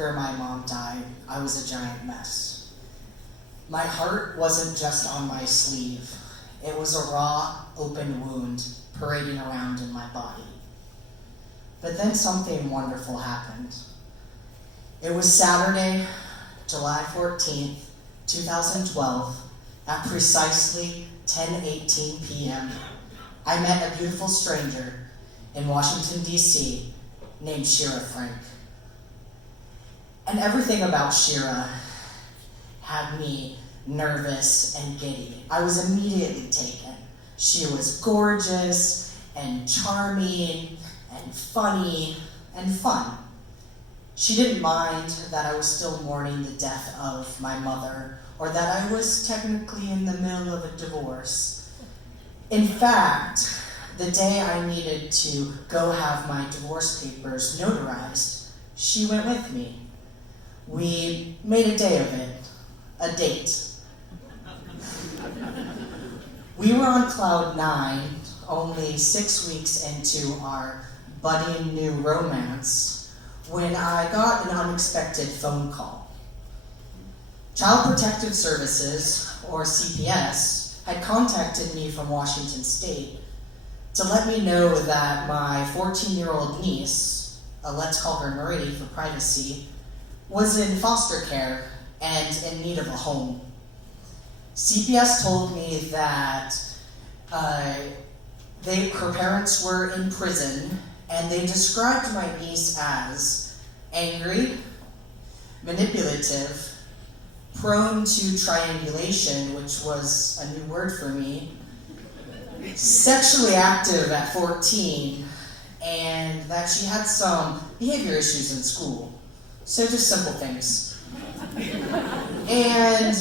after my mom died, I was a giant mess. My heart wasn't just on my sleeve. It was a raw, open wound parading around in my body. But then something wonderful happened. It was Saturday, July 14th, 2012, at precisely 10:18 p.m. I met a beautiful stranger in Washington, D.C. named Shira Frank. And everything about Shira had me nervous and giddy. I was immediately taken. She was gorgeous and charming and funny and fun. She didn't mind that I was still mourning the death of my mother or that I was technically in the middle of a divorce. In fact, the day I needed to go have my divorce papers notarized, she went with me. We made a day of it, a date. We were on cloud 9, only 6 weeks into our budding new romance, when I got an unexpected phone call. Child Protective Services, or CPS, had contacted me from Washington State to let me know that my 14-year-old niece, let's call her Marie for privacy, was in foster care and in need of a home. CPS told me that her parents were in prison, and they described my niece as angry, manipulative, prone to triangulation, which was a new word for me, sexually active at 14, and that she had some behavior issues in school. So just simple things. And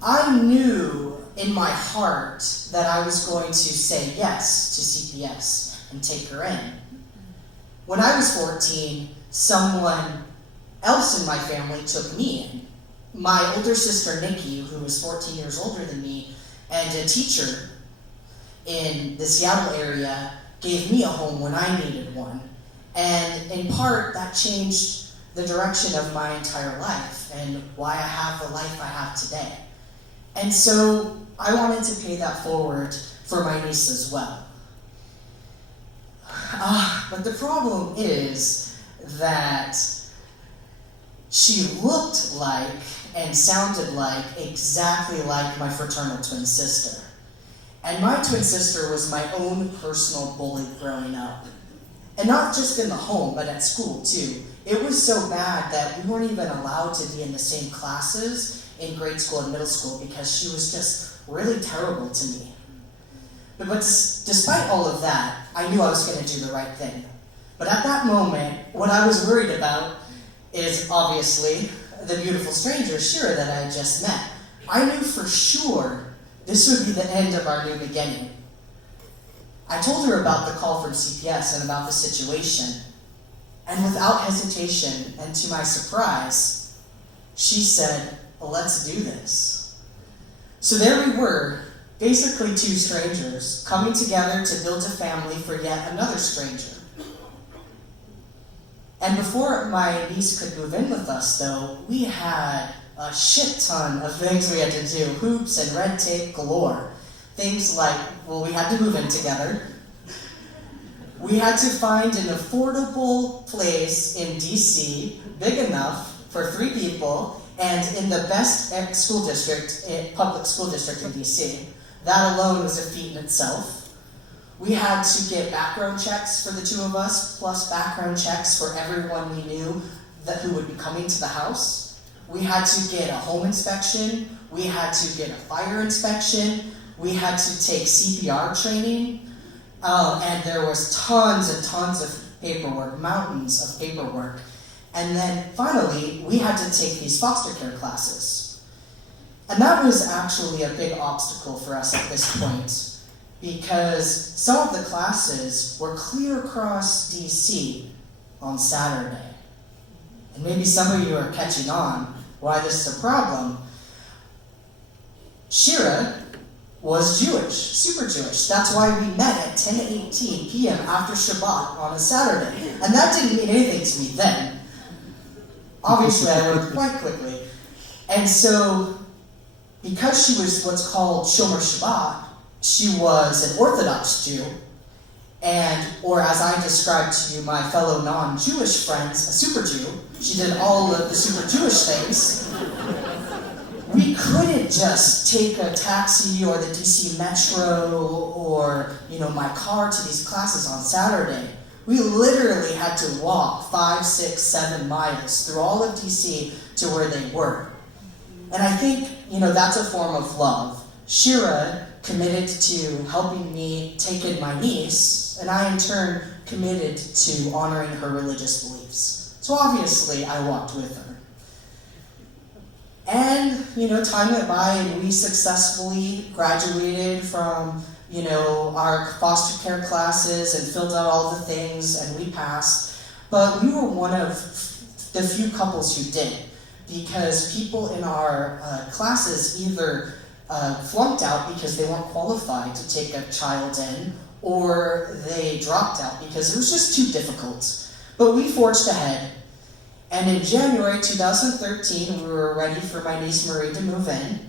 I knew in my heart that I was going to say yes to CPS and take her in. When I was 14, someone else in my family took me in. My older sister, Nikki, who was 14 years older than me, and a teacher in the Seattle area gave me a home when I needed one. And in part, that changed the direction of my entire life and why I have the life I have today. And so I wanted to pay that forward for my niece as well. But the problem is that she looked like and sounded like exactly like my fraternal twin sister. And my twin sister was my own personal bully growing up. And not just in the home, but at school too. It was so bad that we weren't even allowed to be in the same classes in grade school and middle school because she was just really terrible to me. But despite all of that, I knew I was going to do the right thing. But at that moment, what I was worried about is obviously the beautiful stranger, Shira, that I had just met. I knew for sure this would be the end of our new beginning. I told her about the call from CPS and about the situation. And without hesitation, and to my surprise, she said, well, let's do this. So there we were, basically two strangers, coming together to build a family for yet another stranger. And before my niece could move in with us, though, we had a shit ton of things we had to do, hoops and red tape galore. Things like, well, we had to move in together. We had to find an affordable place in DC, big enough for 3 people, and in the best school district, public school district in DC. That alone was a feat in itself. We had to get background checks for the 2 of us, plus background checks for everyone we knew who would be coming to the house. We had to get a home inspection. We had to get a fire inspection. We had to take CPR training. And there was tons and tons of paperwork, mountains of paperwork. And then finally, we had to take these foster care classes. And that was actually a big obstacle for us at this point, because some of the classes were clear across DC on Saturday. And maybe some of you are catching on why this is a problem. Shira was Jewish, super Jewish. That's why we met at 10:18 p.m. after Shabbat on a Saturday. And that didn't mean anything to me then. Obviously, I learned quite quickly. And so, because she was what's called Shomer Shabbat, she was an Orthodox Jew, or as I described to you, my fellow non-Jewish friends, a super Jew. She did all of the super Jewish things. We couldn't just take a taxi or the DC Metro or, my car to these classes on Saturday. We literally had to walk 5, 6, 7 miles through all of DC to where they were. And I think, that's a form of love. Shira committed to helping me take in my niece, and I in turn committed to honoring her religious beliefs. So obviously I walked with her. And, time went by and we successfully graduated from, our foster care classes and filled out all the things and we passed. But we were one of the few couples who did, because people in our classes either flunked out because they weren't qualified to take a child in, or they dropped out because it was just too difficult. But we forged ahead. And in January 2013, we were ready for my niece Marie to move in.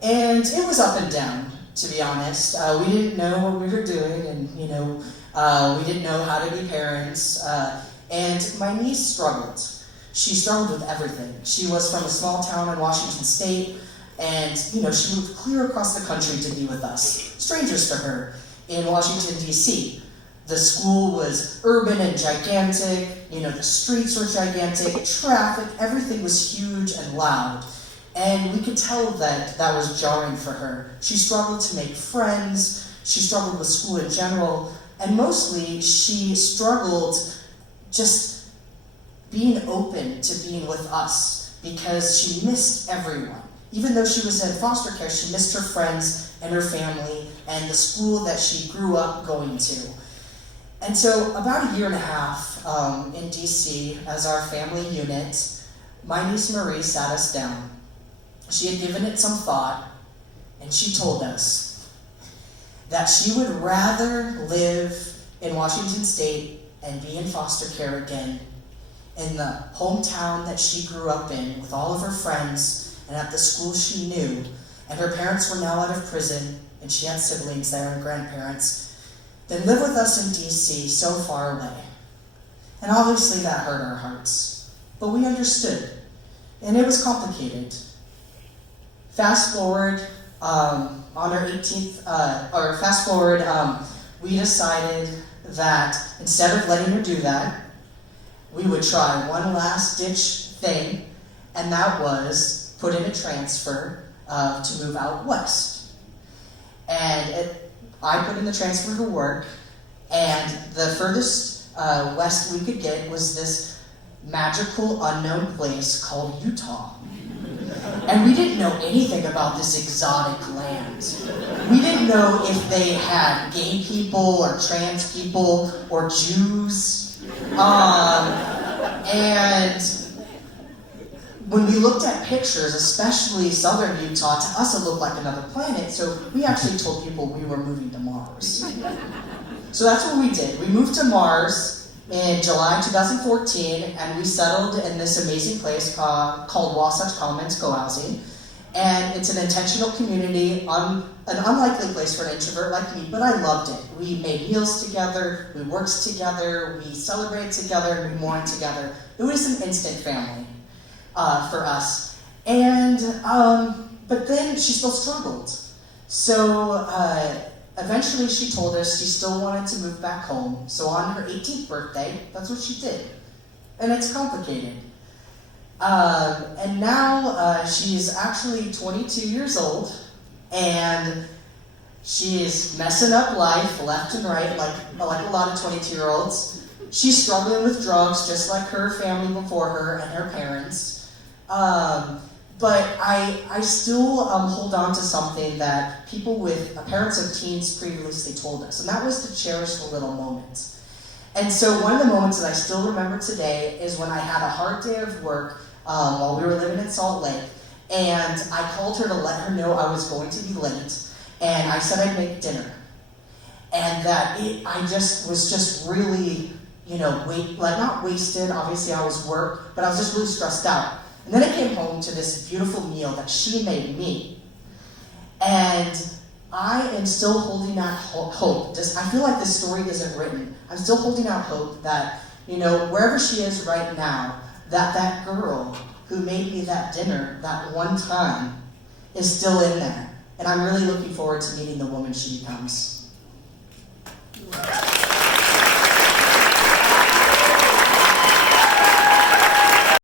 And it was up and down, to be honest. We didn't know what we were doing, and we didn't know how to be parents. And my niece struggled. She struggled with everything. She was from a small town in Washington State, and she moved clear across the country to be with us, strangers to her, in Washington, D.C. The school was urban and gigantic, the streets were gigantic, traffic, everything was huge and loud. And we could tell that was jarring for her. She struggled to make friends, she struggled with school in general, and mostly she struggled just being open to being with us because she missed everyone. Even though she was in foster care, she missed her friends and her family and the school that she grew up going to. And so about a year and a half in DC as our family unit, my niece Marie sat us down. She had given it some thought, and she told us that she would rather live in Washington State and be in foster care again in the hometown that she grew up in with all of her friends and at the school she knew. And her parents were now out of prison, and she had siblings there and grandparents, than live with us in DC so far away. And obviously that hurt our hearts, but we understood, and it was complicated. Fast forward on our 18th, we decided that instead of letting her do that, we would try one last ditch thing, and that was put in a transfer to move out west. And I put in the transfer to work, and the furthest west we could get was this magical unknown place called Utah. And we didn't know anything about this exotic land. We didn't know if they had gay people or trans people or Jews. And when we looked at pictures, especially southern Utah, to us it looked like another planet, so we actually told people we were moving to Mars. So that's what we did. We moved to Mars in July 2014, and we settled in this amazing place called Wasatch Commons, Cohousing. And it's an intentional community, an unlikely place for an introvert like me, but I loved it. We made meals together, we worked together, we celebrated together, and we mourned together. It was an instant family for us. And, but then she still struggled. So eventually she told us she still wanted to move back home. So on her 18th birthday, that's what she did. And it's complicated. And now she's actually 22 years old, and she is messing up life left and right, like a lot of 22-year-olds. She's struggling with drugs, just like her family before her and her parents. But I still hold on to something that people with parents of teens previously told us, and that was to cherish the little moments. And so one of the moments that I still remember today is when I had a hard day of work while we were living in Salt Lake, and I called her to let her know I was going to be late, and I said I'd make dinner. And that I was just really, not wasted, obviously I was work, but I was just really stressed out. And then I came home to this beautiful meal that she made me. And I am still holding out hope. I feel like this story isn't written. I'm still holding out hope that, wherever she is right now, that girl who made me that dinner that one time is still in there. And I'm really looking forward to meeting the woman she becomes.